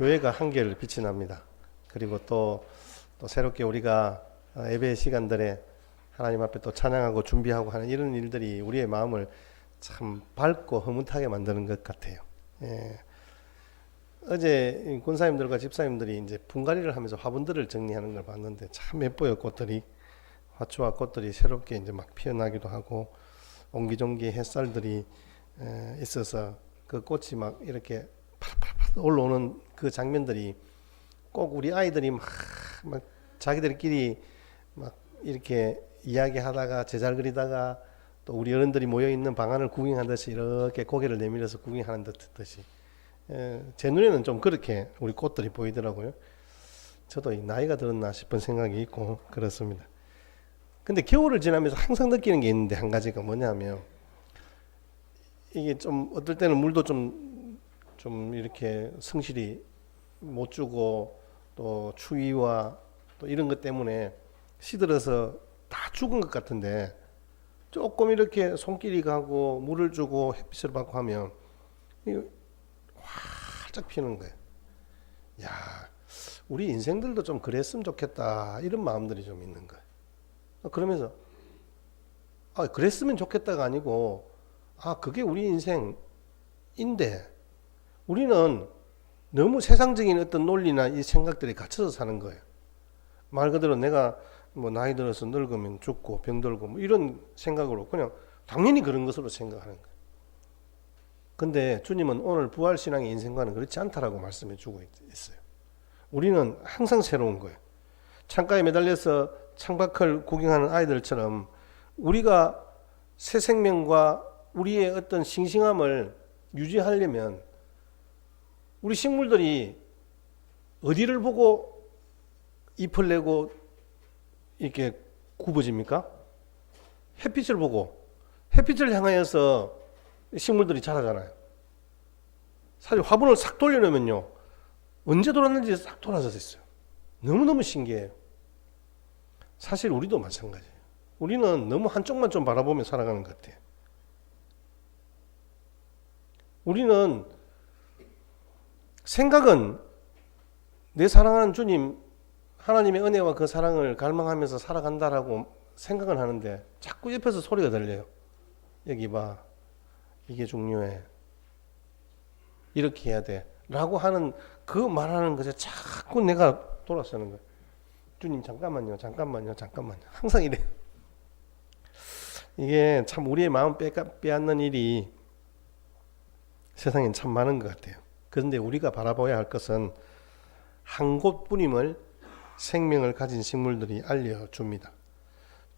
교회가 한결 빛이 납니다. 그리고 또 새롭게 우리가 예배 시간들에 하나님 앞에 또 찬양하고 준비하고 하는 이런 일들이 우리의 마음을 참 밝고 흐뭇하게 만드는 것 같아요. 예. 어제 권사님들과 집사님들이 이제 분갈이를 하면서 화분들을 정리하는 걸 봤는데 참 예뻐요. 꽃들이, 화초와 꽃들이 새롭게 이제 막 피어나기도 하고 옹기종기 햇살들이 있어서 그 꽃이 막 이렇게 파랗파랗 올라오는 그 장면들이 꼭 우리 아이들이 막 자기들끼리 막 이렇게 이야기하다가 제잘 그리다가 또 우리 어른들이 모여 있는 방안을 구경하듯이 이렇게 고개를 내밀어서 구경하는 듯이 제 눈에는 좀 그렇게 우리 꽃들이 보이더라고요. 저도 나이가 들었나 싶은 생각이 있고 그렇습니다. 근데 겨울을 지나면서 항상 느끼는 게 있는데 한 가지가 뭐냐면 이게 좀 어떨 때는 물도 좀 이렇게 성실히 못 주고 또 추위와 또 이런 것 때문에 시들어서 다 죽은 것 같은데 조금 이렇게 손길이 가고 물을 주고 햇빛을 받고 하면 활짝 피는 거예요. 야, 우리 인생들도 좀 그랬으면 좋겠다 이런 마음들이 좀 있는 거예요. 그러면서 그랬으면 좋겠다가 아니고 그게 우리 인생인데 우리는 너무 세상적인 어떤 논리나 이 생각들이 갇혀서 사는 거예요. 말 그대로 내가 뭐 나이 들어서 늙으면 죽고 병들고 뭐 이런 생각으로 그냥 당연히 그런 것으로 생각하는 거예요. 근데 주님은 오늘 부활신앙의 인생과는 그렇지 않다라고 말씀해 주고 있어요. 우리는 항상 새로운 거예요. 창가에 매달려서 창밖을 구경하는 아이들처럼 우리가 새 생명과 우리의 어떤 싱싱함을 유지하려면 우리 식물들이 어디를 보고 잎을 내고 이렇게 굽어집니까? 햇빛을 보고 햇빛을 향하여서 식물들이 자라잖아요. 사실 화분을 싹 돌려놓으면요 언제 돌았는지 싹 돌아서 있어요. 너무너무 신기해요. 사실 우리도 마찬가지예요. 우리는 너무 한쪽만 좀 바라보며 살아가는 것 같아요. 우리는 생각은 내 사랑하는 주님 하나님의 은혜와 그 사랑을 갈망하면서 살아간다라고 생각은 하는데 자꾸 옆에서 소리가 들려요. 여기 봐, 이게 중요해, 이렇게 해야 돼 라고 하는 그 말하는 것에 자꾸 내가 돌아서는 거예요. 주님 잠깐만요 항상 이래요. 이게 참 우리의 마음 빼앗는 일이 세상엔 참 많은 것 같아요. 그런데 우리가 바라봐야 할 것은 한 곳뿐임을 생명을 가진 식물들이 알려줍니다.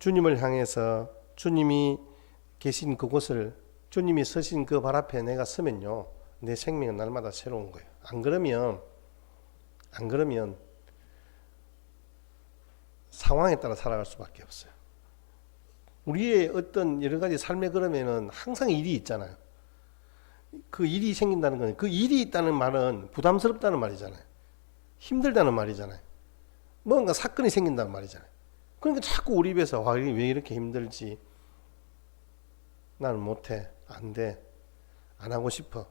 주님을 향해서 주님이 계신 그곳을 주님이 서신 그 발 앞에 내가 서면요 내 생명은 날마다 새로운 거예요. 안 그러면 상황에 따라 살아갈 수밖에 없어요. 우리의 어떤 여러 가지 삶의 걸음에는 항상 일이 있잖아요. 그 일이 생긴다는 건 그 일이 있다는 말은 부담스럽다는 말이잖아요. 힘들다는 말이잖아요. 뭔가 사건이 생긴다는 말이잖아요. 그러니까 자꾸 우리 입에서 왜 이렇게 힘들지? 나는 못해, 안 돼, 안 하고 싶어.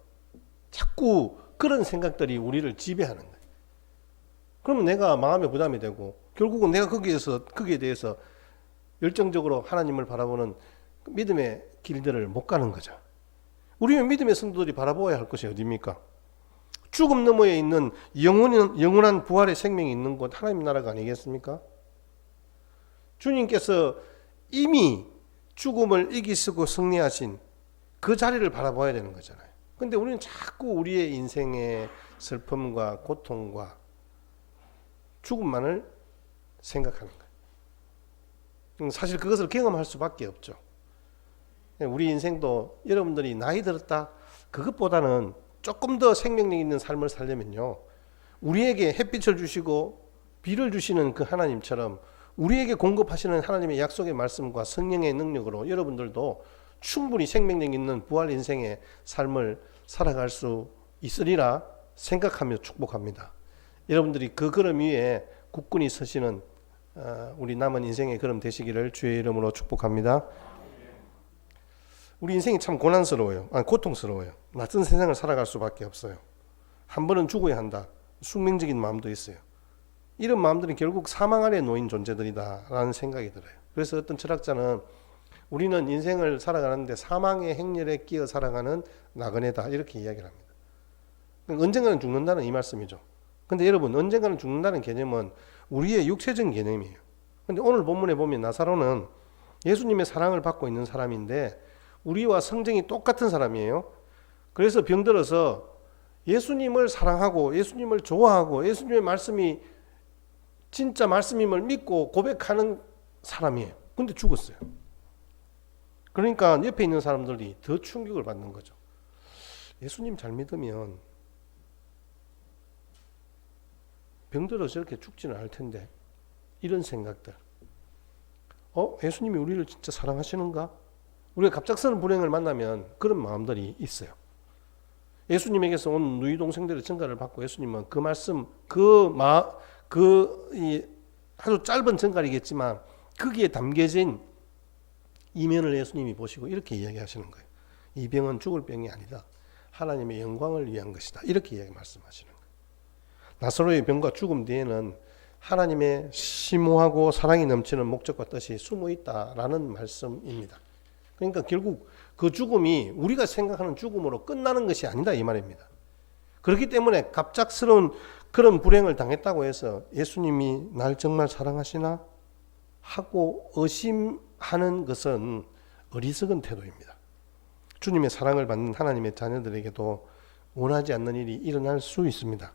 자꾸 그런 생각들이 우리를 지배하는 거예요. 그러면 내가 마음에 부담이 되고 결국은 내가 거기에 대해서 열정적으로 하나님을 바라보는 믿음의 길들을 못 가는 거죠. 우리는 믿음의 성도들이 바라보아야 할 것이 어디입니까? 죽음 너머에 있는 영원한 부활의 생명이 있는 곳 하나님 나라가 아니겠습니까? 주님께서 이미 죽음을 이기시고 승리하신 그 자리를 바라봐야 되는 거잖아요. 근데 우리는 자꾸 우리의 인생의 슬픔과 고통과 죽음만을 생각하는 거예요. 사실 그것을 경험할 수밖에 없죠. 우리 인생도 여러분들이 나이 들었다 그것보다는 조금 더 생명력 있는 삶을 살려면요 우리에게 햇빛을 주시고 비를 주시는 그 하나님처럼 우리에게 공급하시는 하나님의 약속의 말씀과 성령의 능력으로 여러분들도 충분히 생명력 있는 부활 인생의 삶을 살아갈 수 있으리라 생각하며 축복합니다. 여러분들이 그 걸음 위에 굳건히 서시는 우리 남은 인생의 걸음 되시기를 주의 이름으로 축복합니다. 우리 인생이 참 고통스러워요. 낯선 세상을 살아갈 수밖에 없어요. 한 번은 죽어야 한다. 숙명적인 마음도 있어요. 이런 마음들은 결국 사망 아래 놓인 존재들이다라는 생각이 들어요. 그래서 어떤 철학자는 우리는 인생을 살아가는데 사망의 행렬에 끼어 살아가는 나그네다 이렇게 이야기를 합니다. 언젠가는 죽는다는 이 말씀이죠. 근데 여러분, 언젠가는 죽는다는 개념은 우리의 육체적인 개념이에요. 근데 오늘 본문에 보면 나사로는 예수님의 사랑을 받고 있는 사람인데 우리와 성정이 똑같은 사람이에요. 그래서 병들어서 예수님을 사랑하고 예수님을 좋아하고 예수님의 말씀이 진짜 말씀임을 믿고 고백하는 사람이에요. 근데 죽었어요. 그러니까 옆에 있는 사람들이 더 충격을 받는 거죠. 예수님 잘 믿으면 병들어서 저렇게 죽지는 않을 텐데, 이런 생각들. 예수님이 우리를 진짜 사랑하시는가? 우리가 갑작스러운 불행을 만나면 그런 마음들이 있어요. 예수님에게서 온 누이 동생들의 증가를 받고 예수님은 그 말씀, 아주 짧은 증가이겠지만 거기에 담겨진 이면을 예수님이 보시고 이렇게 이야기하시는 거예요. 이 병은 죽을 병이 아니다. 하나님의 영광을 위한 것이다. 이렇게 이야기 말씀하시는 거예요. 나사로의 병과 죽음 뒤에는 하나님의 심오하고 사랑이 넘치는 목적과 뜻이 숨어 있다라는 말씀입니다. 그러니까 결국 그 죽음이 우리가 생각하는 죽음으로 끝나는 것이 아니다 이 말입니다. 그렇기 때문에 갑작스러운 그런 불행을 당했다고 해서 예수님이 날 정말 사랑하시나 하고 의심하는 것은 어리석은 태도입니다. 주님의 사랑을 받는 하나님의 자녀들에게도 원하지 않는 일이 일어날 수 있습니다.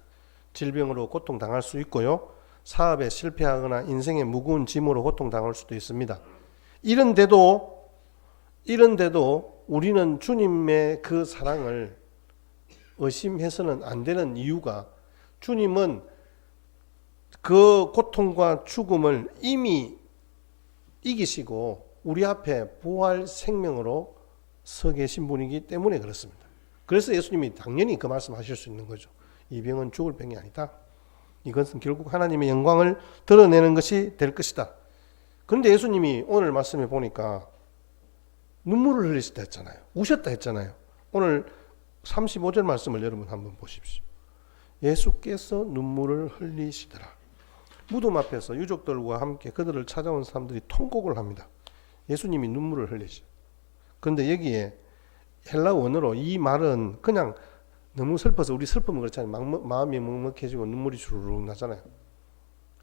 질병으로 고통당할 수 있고요. 사업에 실패하거나 인생의 무거운 짐으로 고통당할 수도 있습니다. 이런데도 우리는 주님의 그 사랑을 의심해서는 안 되는 이유가, 주님은 그 고통과 죽음을 이미 이기시고 우리 앞에 부활 생명으로 서 계신 분이기 때문에 그렇습니다. 그래서 예수님이 당연히 그 말씀하실 수 있는 거죠. 이 병은 죽을 병이 아니다. 이것은 결국 하나님의 영광을 드러내는 것이 될 것이다. 그런데 예수님이 오늘 말씀에 보니까 눈물을 흘리셨다 했잖아요. 우셨다 했잖아요. 오늘 35절 말씀을 여러분 한번 보십시오. 예수께서 눈물을 흘리시더라. 무덤 앞에서 유족들과 함께 그들을 찾아온 사람들이 통곡을 합니다. 예수님이 눈물을 흘리시. 그런데 여기에 헬라 원어로 이 말은 그냥 너무 슬퍼서, 우리 슬프면 그렇잖아요. 마음이 먹먹해지고 눈물이 주르륵 나잖아요.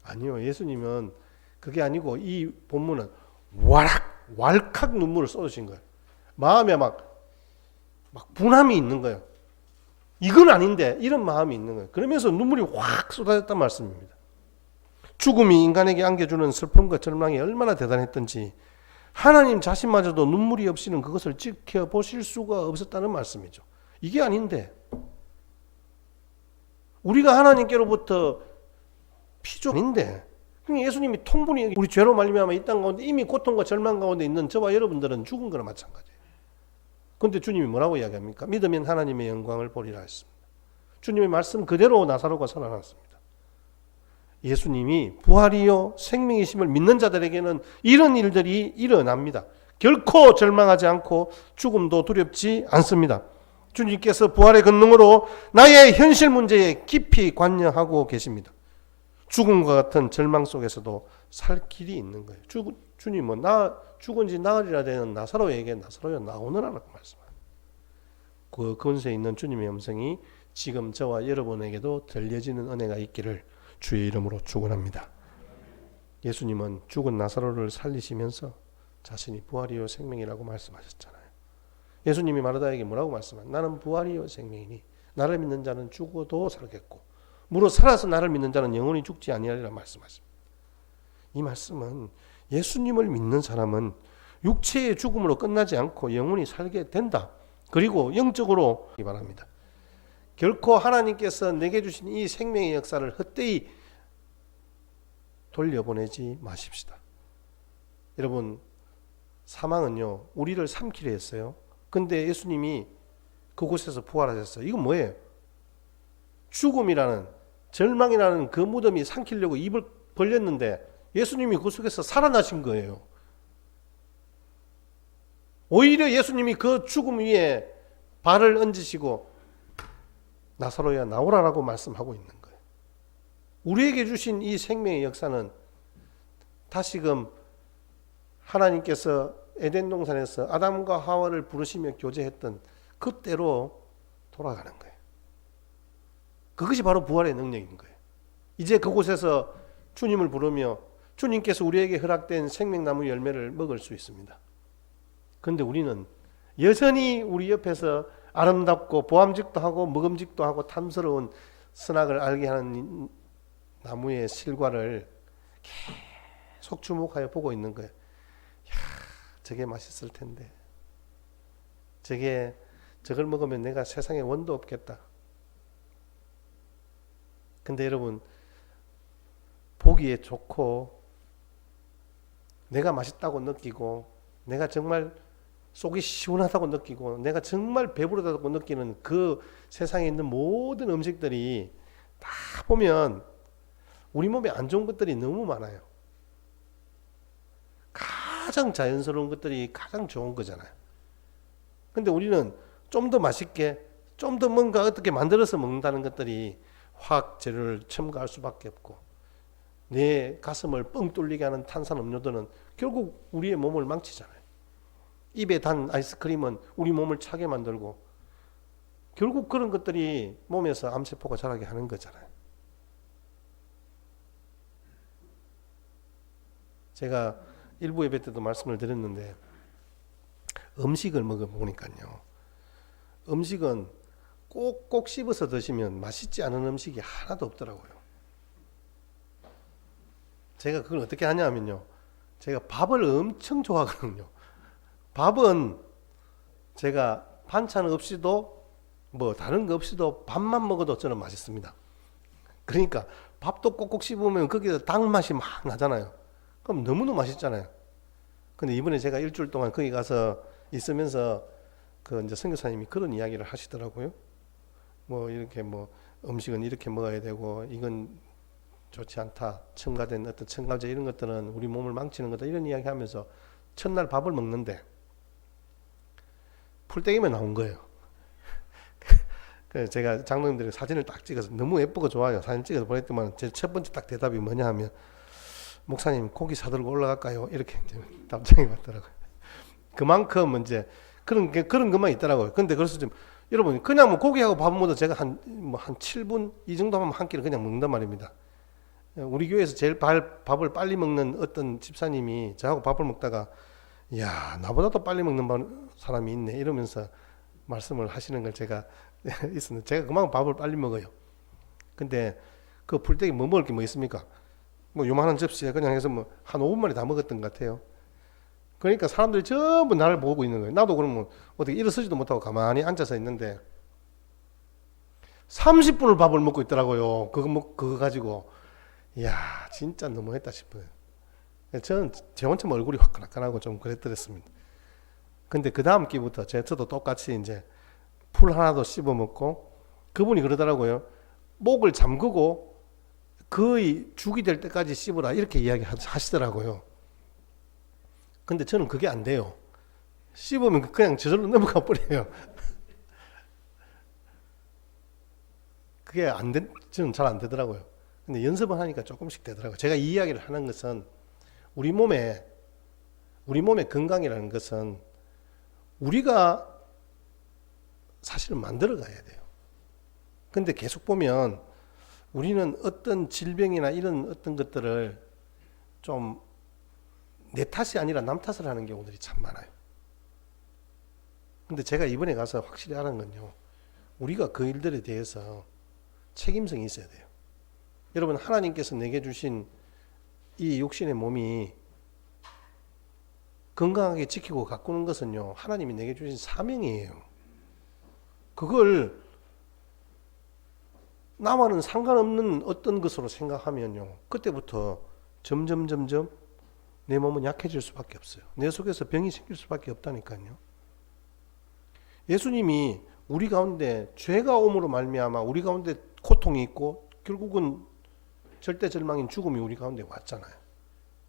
아니요. 예수님은 그게 아니고 이 본문은 왈칵 눈물을 쏟으신 거예요. 마음에 막 분함이 있는 거예요. 이건 아닌데 이런 마음이 있는 거예요. 그러면서 눈물이 확 쏟아졌단 말씀입니다. 죽음이 인간에게 안겨주는 슬픔과 절망이 얼마나 대단했던지 하나님 자신마저도 눈물이 없이는 그것을 지켜보실 수가 없었다는 말씀이죠. 이게 아닌데 우리가 하나님께로부터 피조인데 예수님이 통분히 우리 죄로 말미암아 이 땅 가운데 이미 고통과 절망 가운데 있는 저와 여러분들은 죽은 거나 마찬가지예요. 그런데 주님이 뭐라고 이야기합니까? 믿으면 하나님의 영광을 보리라 했습니다. 주님의 말씀 그대로 나사로가 살아났습니다. 예수님이 부활이요 생명이심을 믿는 자들에게는 이런 일들이 일어납니다. 결코 절망하지 않고 죽음도 두렵지 않습니다. 주님께서 부활의 권능으로 나의 현실 문제에 깊이 관여하고 계십니다. 죽음과 같은 절망 속에서도 살 길이 있는 거예요. 주님은 죽은 지 나흘이라 되는 나사로에게 나사로야 나오너라고 말씀합니다. 그 근세에 있는 주님의 음성이 지금 저와 여러분에게도 들려지는 은혜가 있기를 주의 이름으로 축원합니다. 예수님은 죽은 나사로를 살리시면서 자신이 부활이요 생명이라고 말씀하셨잖아요. 예수님이 마르다에게 뭐라고 말씀하셨나요? 나는 부활이요 생명이니 나를 믿는 자는 죽어도 살겠고 무릇 살아서 나를 믿는 자는 영원히 죽지 아니하리라 말씀하십니다. 이 말씀은 예수님을 믿는 사람은 육체의 죽음으로 끝나지 않고 영원히 살게 된다. 그리고 영적으로 바랍니다. 결코 하나님께서 내게 주신 이 생명의 역사를 헛되이 돌려보내지 마십시다. 여러분, 사망은요 우리를 삼키려 했어요. 근데 예수님이 그곳에서 부활하셨어요. 이건 뭐예요? 죽음이라는, 절망이라는 그 무덤이 삼키려고 입을 벌렸는데 예수님이 그 속에서 살아나신 거예요. 오히려 예수님이 그 죽음 위에 발을 얹으시고 나사로야 나오라라고 말씀하고 있는 거예요. 우리에게 주신 이 생명의 역사는 다시금 하나님께서 에덴 동산에서 아담과 하와를 부르시며 교제했던 그때로 돌아가는 거예요. 그것이 바로 부활의 능력인 거예요. 이제 그곳에서 주님을 부르며 주님께서 우리에게 허락된 생명나무 열매를 먹을 수 있습니다. 그런데 우리는 여전히 우리 옆에서 아름답고 보암직도 하고 먹음직도 하고 탐스러운 선악을 알게 하는 나무의 실과를 계속 주목하여 보고 있는 거예요. 저게 맛있을 텐데, 저걸 먹으면 내가 세상에 원도 없겠다. 근데 여러분, 보기에 좋고 내가 맛있다고 느끼고 내가 정말 속이 시원하다고 느끼고 내가 정말 배부르다고 느끼는 그 세상에 있는 모든 음식들이 다 보면 우리 몸에 안 좋은 것들이 너무 많아요. 가장 자연스러운 것들이 가장 좋은 거잖아요. 근데 우리는 좀 더 맛있게, 좀 더 뭔가 어떻게 만들어서 먹는다는 것들이 화학 재료를 첨가할 수밖에 없고, 내 가슴을 뻥 뚫리게 하는 탄산 음료들은 결국 우리의 몸을 망치잖아요. 입에 단 아이스크림은 우리 몸을 차게 만들고, 결국 그런 것들이 몸에서 암세포가 자라게 하는 거잖아요. 제가 일부 예배 때도 말씀을 드렸는데, 음식을 먹어보니까요, 음식은 꼭꼭 씹어서 드시면 맛있지 않은 음식이 하나도 없더라고요. 제가 그걸 어떻게 하냐면요, 제가 밥을 엄청 좋아하거든요. 밥은 제가 반찬 없이도 뭐 다른 거 없이도 밥만 먹어도 저는 맛있습니다. 그러니까 밥도 꼭꼭 씹으면 거기서 닭 맛이 막 나잖아요. 그럼 너무너무 맛있잖아요. 근데 이번에 제가 일주일 동안 거기 가서 있으면서 그 이제 선교사님이 그런 이야기를 하시더라고요. 뭐 이렇게 뭐 음식은 이렇게 먹어야 되고 이건 좋지 않다. 첨가된 어떤 첨가제 이런 것들은 우리 몸을 망치는 거다. 이런 이야기 하면서 첫날 밥을 먹는데 풀떼기만 나온 거예요. 그래서 제가 장로님들이 사진을 딱 찍어서 너무 예쁘고 좋아요. 사진 찍어서 보냈더만 제 첫 번째 딱 대답이 뭐냐 하면, 목사님 고기 사들고 올라갈까요? 이렇게 답장이 왔더라고요. 그만큼 이제 그런 것만 있더라고요. 근데 그래서 좀 여러분 그냥 뭐 고기하고 밥 먹어도 제가 한 7분 이 정도 하면 한 끼를 그냥 먹는단 말입니다. 우리 교회에서 제일 밥을 빨리 먹는 어떤 집사님이 저하고 밥을 먹다가, 야, 나보다도 빨리 먹는 사람이 있네 이러면서 말씀을 하시는 걸 제가 있었는데, 제가 그만큼 밥을 빨리 먹어요. 근데 그 풀떼기 뭐 먹을 게 뭐 있습니까? 뭐 요만한 접시에 그냥 해서 뭐 한 5분만에 다 먹었던 것 같아요. 그러니까 사람들이 전부 나를 보고 있는 거예요. 나도 그러면 어떻게 일어서지도 못하고 가만히 앉아서 있는데 30분을 밥을 먹고 있더라고요. 그거 가지고. 이야, 진짜 너무했다 싶어요. 저는 제 혼자 얼굴이 화끈화끈하고 좀 그랬더랬습니다. 근데 그 다음 끼부터 저도 똑같이 이제 풀 하나도 씹어 먹고, 그분이 그러더라고요. 목을 잠그고 거의 죽이 될 때까지 씹으라 이렇게 이야기 하시더라고요. 근데 저는 그게 안 돼요. 씹으면 그냥 저절로 넘어가 버려요. 그게 저는 잘 안 되더라고요. 근데 연습을 하니까 조금씩 되더라고요. 제가 이 이야기를 하는 것은 우리 몸의 건강이라는 것은 우리가 사실은 만들어 가야 돼요. 근데 계속 보면 우리는 어떤 질병이나 이런 어떤 것들을 좀 내 탓이 아니라 남 탓을 하는 경우들이 참 많아요. 근데 제가 이번에 가서 확실히 알은 건요, 우리가 그 일들에 대해서 책임성이 있어야 돼요. 여러분, 하나님께서 내게 주신 이 육신의 몸이 건강하게 지키고 가꾸는 것은요, 하나님이 내게 주신 사명이에요. 그걸 나와는 상관없는 어떤 것으로 생각하면요, 그때부터 점점 내 몸은 약해질 수밖에 없어요. 내 속에서 병이 생길 수밖에 없다니까요. 예수님이 우리 가운데 죄가 옴으로 말미암아 우리 가운데 고통이 있고 결국은 절대절망인 죽음이 우리 가운데 왔잖아요.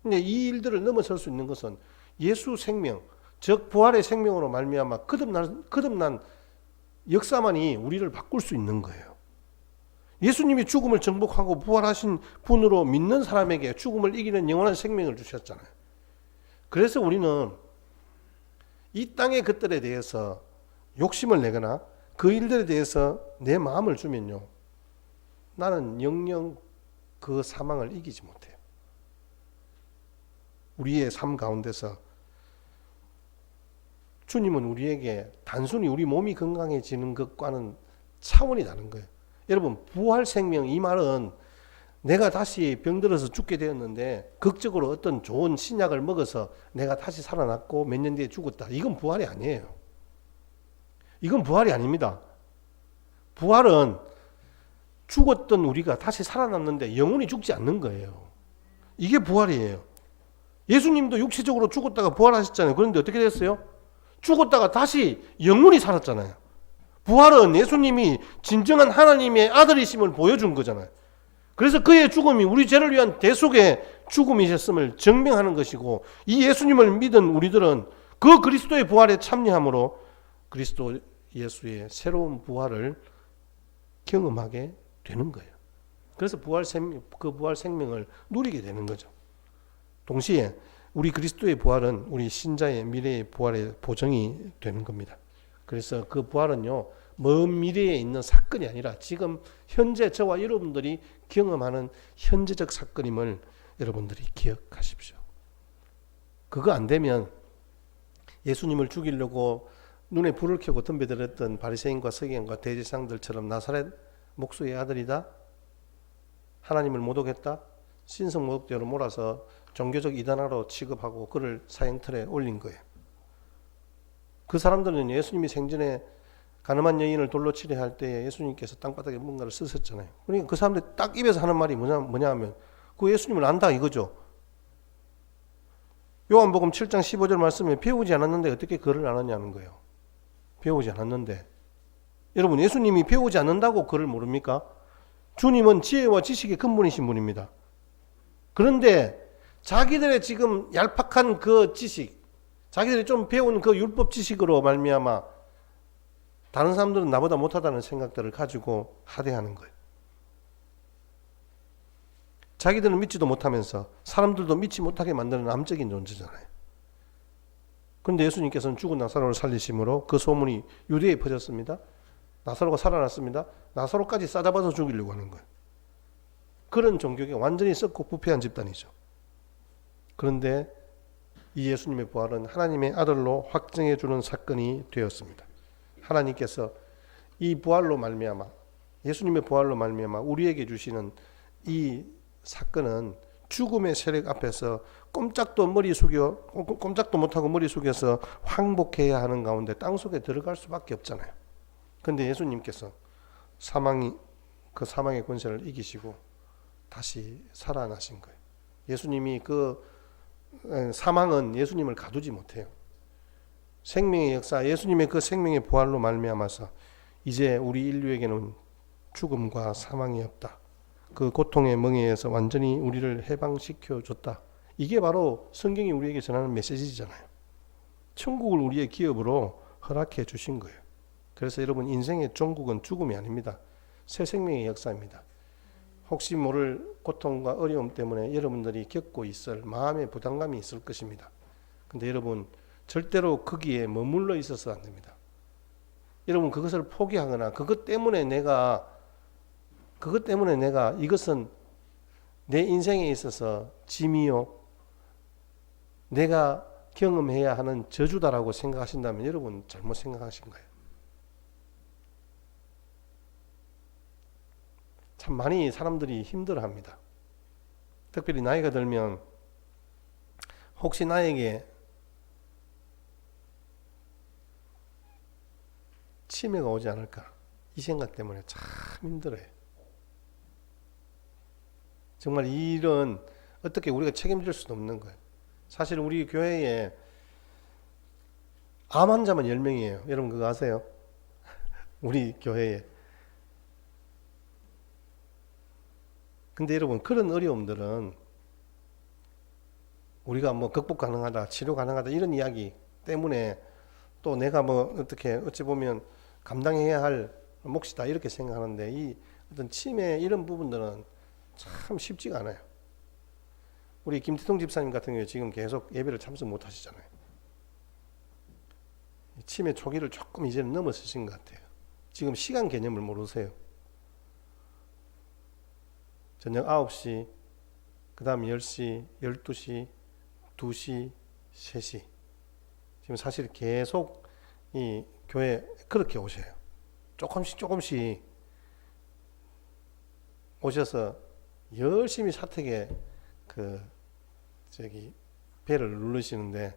근데 이 일들을 넘어설 수 있는 것은 예수 생명, 즉 부활의 생명으로 말미암아 거듭난 역사만이 우리를 바꿀 수 있는 거예요. 예수님이 죽음을 정복하고 부활하신 분으로 믿는 사람에게 죽음을 이기는 영원한 생명을 주셨잖아요. 그래서 우리는 이 땅의 것들에 대해서 욕심을 내거나 그 일들에 대해서 내 마음을 주면요, 나는 영영 그 사망을 이기지 못해요. 우리의 삶 가운데서 주님은 우리에게 단순히 우리 몸이 건강해지는 것과는 차원이 다른 거예요. 여러분, 부활 생명, 이 말은 내가 다시 병들어서 죽게 되었는데 극적으로 어떤 좋은 신약을 먹어서 내가 다시 살아났고 몇 년 뒤에 죽었다, 이건 부활이 아니에요. 이건 부활이 아닙니다. 부활은 죽었던 우리가 다시 살아났는데 영혼이 죽지 않는 거예요. 이게 부활이에요. 예수님도 육체적으로 죽었다가 부활하셨잖아요. 그런데 어떻게 됐어요? 죽었다가 다시 영혼이 살았잖아요. 부활은 예수님이 진정한 하나님의 아들이심을 보여준 거잖아요. 그래서 그의 죽음이 우리 죄를 위한 대속의 죽음이셨음을 증명하는 것이고, 이 예수님을 믿은 우리들은 그 그리스도의 부활에 참여함으로 그리스도 예수의 새로운 부활을 경험하게 되는 거예요. 그래서 그 부활 생명을 누리게 되는 거죠. 동시에 우리 그리스도의 부활은 우리 신자의 미래의 부활의 보증이 되는 겁니다. 그래서 그 부활은요, 먼 미래에 있는 사건이 아니라 지금 현재 저와 여러분들이 경험하는 현재적 사건임을 여러분들이 기억하십시오. 그거 안 되면 예수님을 죽이려고 눈에 불을 켜고 덤벼들었던 바리새인과 서기관과 대제사장들처럼 나사렛 목수의 아들이다, 하나님을 모독했다, 신성 모독죄로 몰아서 종교적 이단화로 취급하고 그를 사형틀에 올린 거예요. 그 사람들은 예수님이 생전에 가늠한 여인을 돌로 치려 할 때에 예수님께서 땅바닥에 뭔가를 쓰셨잖아요. 그러니까 그 사람들이 딱 입에서 하는 말이 뭐냐 하면 그 예수님을 안다 이거죠. 요한복음 7장 15절 말씀에 배우지 않았는데 어떻게 글을 안 하냐는 거예요. 배우지 않았는데. 여러분, 예수님이 배우지 않는다고 글을 모릅니까? 주님은 지혜와 지식의 근본이신 분입니다. 그런데 자기들의 지금 얄팍한 그 지식, 자기들이 좀 배운 그 율법 지식으로 말미암아 다른 사람들은 나보다 못하다는 생각들을 가지고 하대하는 거예요. 자기들은 믿지도 못하면서 사람들도 믿지 못하게 만드는 암적인 존재잖아요. 그런데 예수님께서는 죽은 나사로를 살리심으로 그 소문이 유대에 퍼졌습니다. 나사로가 살아났습니다. 나사로까지 싸잡아서 죽이려고 하는 거예요. 그런 종교가 완전히 썩고 부패한 집단이죠. 그런데 이 예수님의 부활은 하나님의 아들로 확증해 주는 사건이 되었습니다. 하나님께서 이 부활로 말미암아, 예수님의 부활로 말미암아 우리에게 주시는 이 사건은 죽음의 세력 앞에서 꼼짝도 못하고 머리 숙여서 항복해야 하는 가운데 땅속에 들어갈 수밖에 없잖아요. 그런데 예수님께서 그 사망의 권세를 이기시고 다시 살아나신 거예요. 예수님이 사망은 예수님을 가두지 못해요. 생명의 역사, 예수님의 그 생명의 부활로 말미암아서 이제 우리 인류에게는 죽음과 사망이 없다. 그 고통의 멍에에서 완전히 우리를 해방시켜 줬다. 이게 바로 성경이 우리에게 전하는 메시지잖아요. 천국을 우리의 기업으로 허락해 주신 거예요. 그래서 여러분, 인생의 종국은 죽음이 아닙니다. 새 생명의 역사입니다. 혹시 모를 고통과 어려움 때문에 여러분들이 겪고 있을 마음의 부담감이 있을 것입니다. 근데 여러분, 절대로 거기에 머물러 있어서 안 됩니다. 여러분, 그것을 포기하거나 그것 때문에 내가 이것은 내 인생에 있어서 짐이요, 내가 경험해야 하는 저주다라고 생각하신다면 여러분 잘못 생각하신 거예요. 참 많이 사람들이 힘들어합니다. 특별히 나이가 들면 혹시 나에게 치매가 오지 않을까, 이 생각 때문에 참 힘들어요. 정말 이 일은 어떻게 우리가 책임질 수도 없는 거예요. 사실 우리 교회에 암 환자만 10명이에요. 여러분 그거 아세요? 우리 교회에. 근데 여러분, 그런 어려움들은 우리가 뭐 극복 가능하다, 치료 가능하다 이런 이야기 때문에 또 내가 뭐 어떻게 어찌 보면 감당해야 할 몫이다 이렇게 생각하는데, 이 어떤 치매 이런 부분들은 참 쉽지가 않아요. 우리 김태동 집사님 같은 경우에 지금 계속 예배를 참석 못 하시잖아요. 치매 초기를 조금 이제는 넘어서신 것 같아요. 지금 시간 개념을 모르세요. 저녁 9시, 그 다음 10시, 12시, 2시, 3시. 지금 사실 계속 이 교회 그렇게 오셔요. 조금씩 오셔서 열심히 사택에 그 배를 누르시는데,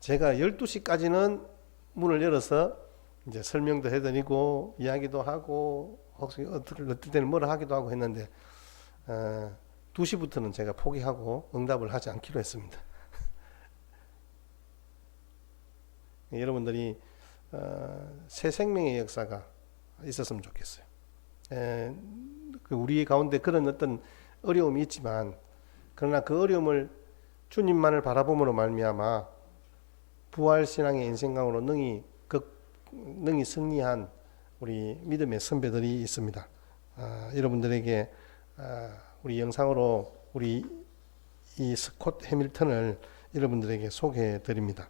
제가 12시까지는 문을 열어서 이제 설명도 해드리고 이야기도 하고 혹시 어떨 때는 뭐라 하기도 하고 했는데 2시부터는 제가 포기하고 응답을 하지 않기로 했습니다. 여러분들이 새 생명의 역사가 있었으면 좋겠어요. 우리 가운데 그런 어떤 어려움이 있지만, 그러나 그 어려움을 주님만을 바라봄으로 말미암아 부활신앙의 인생강으로 능히 승리한 우리 믿음의 선배들이 있습니다. 여러분들에게 우리 영상으로 우리 이 스콧 해밀턴을 여러분들에게 소개해 드립니다.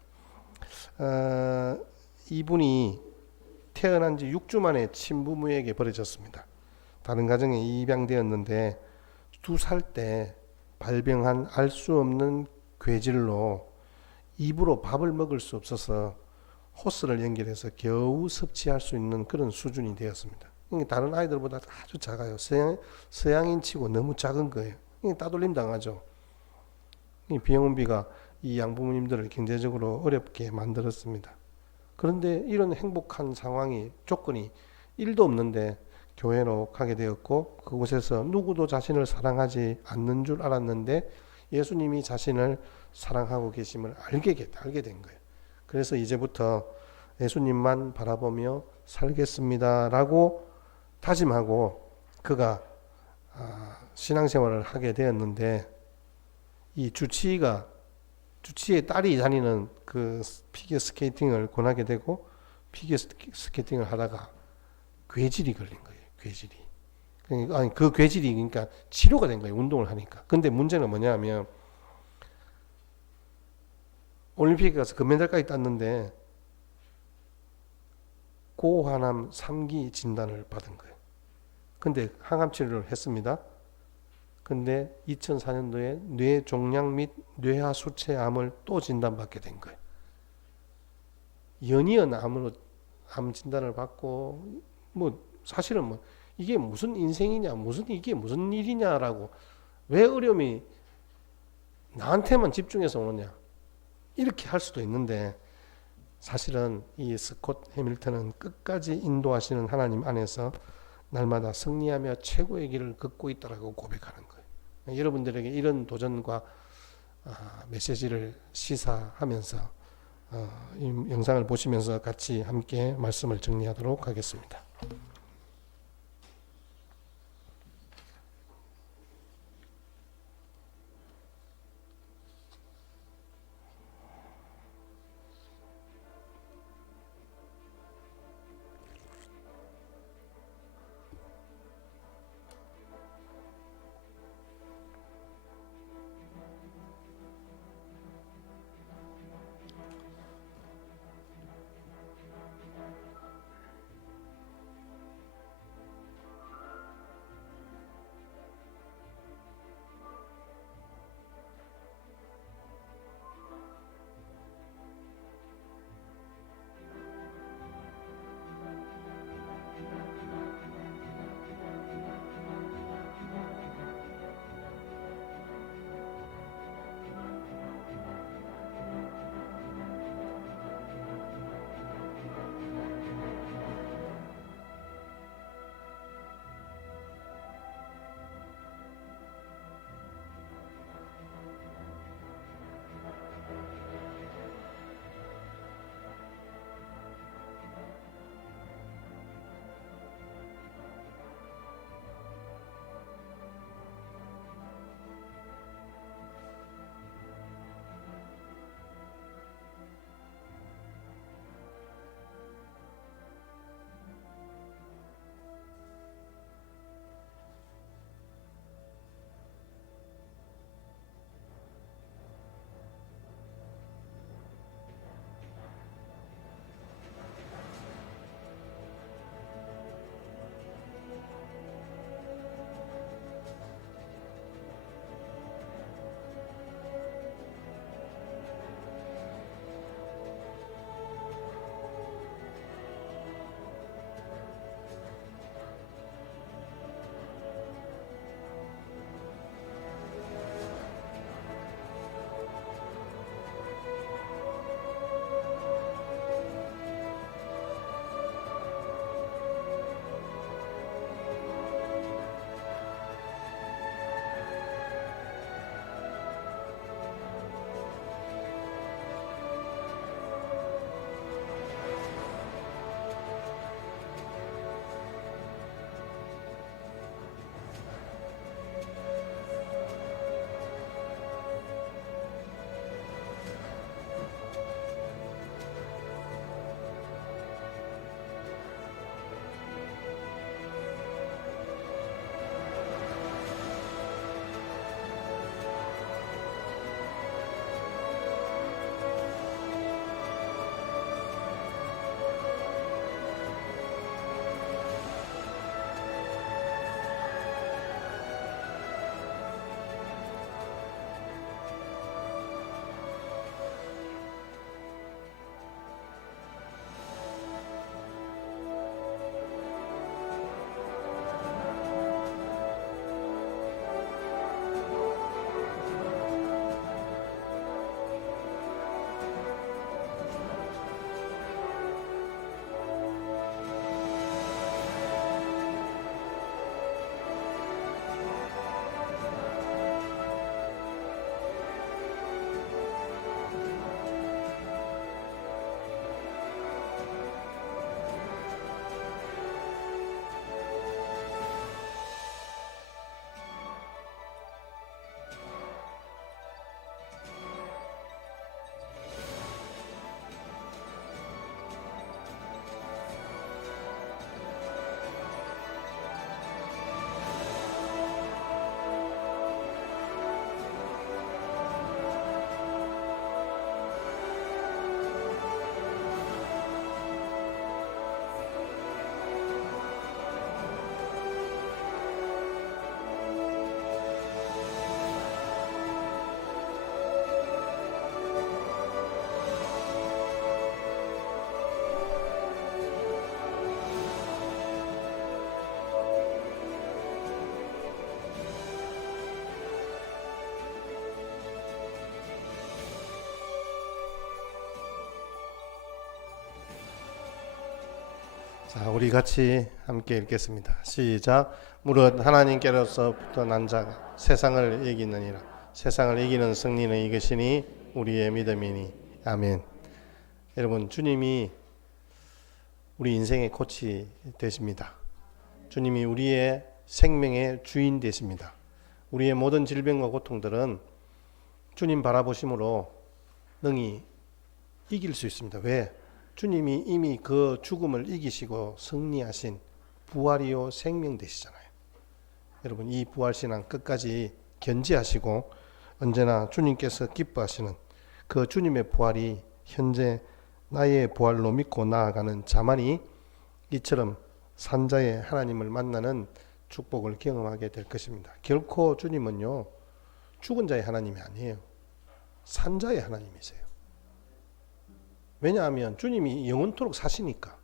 이분이 태어난 지 6주 만에 친부모에게 버려졌습니다. 다른 가정에 입양되었는데 2살 때 발병한 알 수 없는 괴질로 입으로 밥을 먹을 수 없어서 호스를 연결해서 겨우 섭취할 수 있는 그런 수준이 되었습니다. 다른 아이들보다 아주 작아요. 서양인치고 너무 작은 거예요. 따돌림 당하죠. 비용비가 이 양부모님들을 경제적으로 어렵게 만들었습니다. 그런데 이런 행복한 상황이, 조건이 1도 없는데 교회로 가게 되었고, 그곳에서 누구도 자신을 사랑하지 않는 줄 알았는데 예수님이 자신을 사랑하고 계심을 알게 된 거예요. 그래서 이제부터 예수님만 바라보며 살겠습니다라고 다짐하고 그가 신앙생활을 하게 되었는데, 이 주치의 딸이 다니는 그 피겨 스케이팅을 권하게 되고, 피겨 스케이팅을 하다가 괴질이 걸린 거예요. 괴질이. 그 괴질이 그러니까 치료가 된 거예요. 운동을 하니까. 근데 문제는 뭐냐면 올림픽에 가서 금메달까지 땄는데 고환암 3기 진단을 받은 거예요. 근데 항암 치료를 했습니다. 근데 2004년도에 뇌종양 및 뇌하 수체암을 또 진단받게 된 거예요. 연이은 암 진단을 받고, 사실은 이게 무슨 인생이냐, 이게 무슨 일이냐라고, 왜 어려움이 나한테만 집중해서 오느냐, 이렇게 할 수도 있는데, 사실은 이 스콧 해밀턴은 끝까지 인도하시는 하나님 안에서 날마다 승리하며 최고의 길을 걷고 있다라고 고백하는 거예요. 여러분들에게 이런 도전과 메시지를 시사하면서 이 영상을 보시면서 같이 함께 말씀을 정리하도록 하겠습니다. 자, 우리 같이 함께 읽겠습니다. 시작. 무릇 하나님께로서부터 난 자가 세상을 이기느니라. 세상을 이기는 승리는 이것이니 우리의 믿음이니. 아멘. 여러분, 주님이 우리 인생의 코치 되십니다. 주님이 우리의 생명의 주인 되십니다. 우리의 모든 질병과 고통들은 주님 바라보심으로 능히 이길 수 있습니다. 왜? 주님이 이미 그 죽음을 이기시고 승리하신 부활이요 생명 되시잖아요. 여러분, 이 부활신앙 끝까지 견지하시고 언제나 주님께서 기뻐하시는 그 주님의 부활이 현재 나의 부활로 믿고 나아가는 자만이 이처럼 산자의 하나님을 만나는 축복을 경험하게 될 것입니다. 결코 주님은요 죽은 자의 하나님이 아니에요. 산자의 하나님이세요. 왜냐하면 주님이 영원토록 사시니까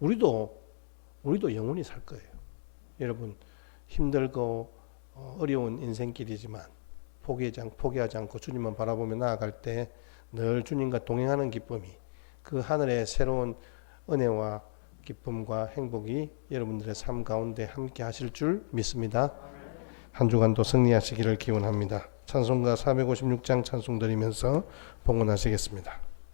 우리도 영원히 살 거예요. 여러분, 힘들고 어려운 인생길이지만 포기하지 않고 주님만 바라보며 나아갈 때 늘 주님과 동행하는 기쁨이, 그 하늘의 새로운 은혜와 기쁨과 행복이 여러분들의 삶 가운데 함께 하실 줄 믿습니다. 한 주간도 승리하시기를 기원합니다. 찬송가 456장 찬송 드리면서 봉헌하시겠습니다.